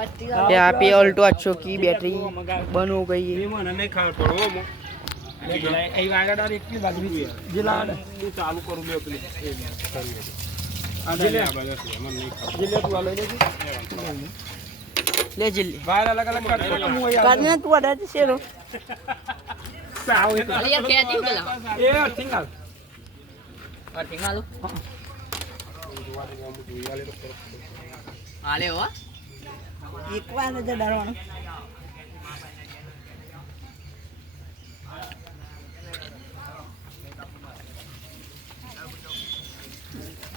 यहाँ पे ऑल्टो 800 की बैटरी बंद हो गई है। चालू करू ले जिले बाहर अलग अलग करने तू अड़ा से रो અલિયા ખેતી ઉકેલા એ સિંગલ और ठीक मालूम आले हो एक बार नजर डालवानो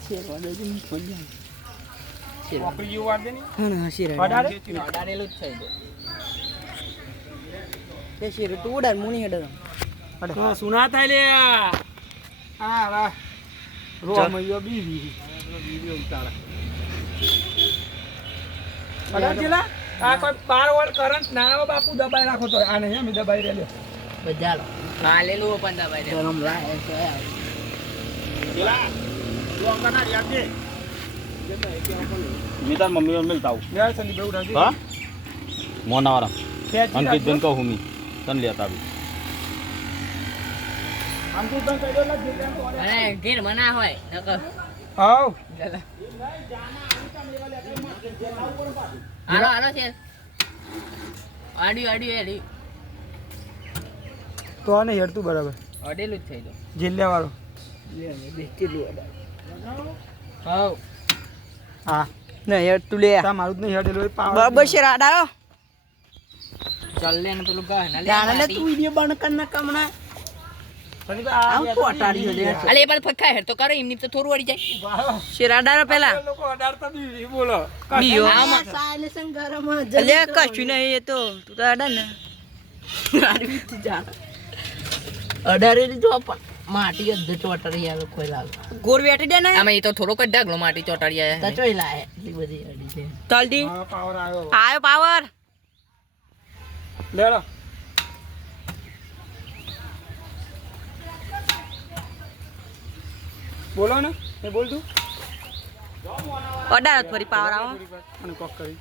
शेरवा दे जी पंजा ઓકરી યુ વાર દેની હા શેરા અડાડે અડાડેલું જ છે તે શેરો તું ઉડાડ મુની હેડર હા સુના થાય લે હા રા રો મયો બીવી વિડિયો ઉતારા અડા જેલા આ કોઈ 12 વોલ્ટ કરંટ ના આવે બાપુ દબાઈ રાખો તો આ નહીં અમે દબાઈ રેલ્યો બધા લો આલેલું પણ દબાઈ દે ગરમ લાય છે જેલા તું અંગના યાદ દે मी तर मम्मीवर मिळता યાર સંદી બહુ રાજી हा मोनावारा ખેંચી अंकित રાખજો. दिन का हूँ मी तन लिया भी આમ તો તને કહ્યો લાગ જે ટાઈમ તો અને ઘેર મના હોય નકર આવ હાલો હાલો છે આડી તો આને હેડતું બરાબર અડેલું જ થઈ ગયું જિલ્લા વાળો હાઉ હા ના યાર તું લે તા મારું જ નહીં હેડેલું પાવર બરાબર શેરા ડાયો ચાલ લે ને પેલું ગાહ ના જાણે લે તું વિડિયો બન કર ના કમણા આમ કોટાડી લે અલે એ પણ ફક્કા હેર તો કરે એમની તો થોડું વળી જાય શેરા ડાયો પેલા લોકો અડાડતા બી બોલો બીયો આમાં સાયલેશન ગરમ લે કશું નહીં એ તો તું તો અડા ને મારી જા અડારેલી જો માટી અધ ચોટરી આવે કોઈ લાગ ગોર વેટી દે ને આમાં એ તો થોડોક જ ઢગલો માટી ચોટાડી આયા તચોઈ લાય એટલી બધી અડી છે તલડી હા પાવર આવ્યો આયો પાવર લેડો બોલો ને એ બોલ તું અડાર ફરી પાવર આવો અને કોક કરી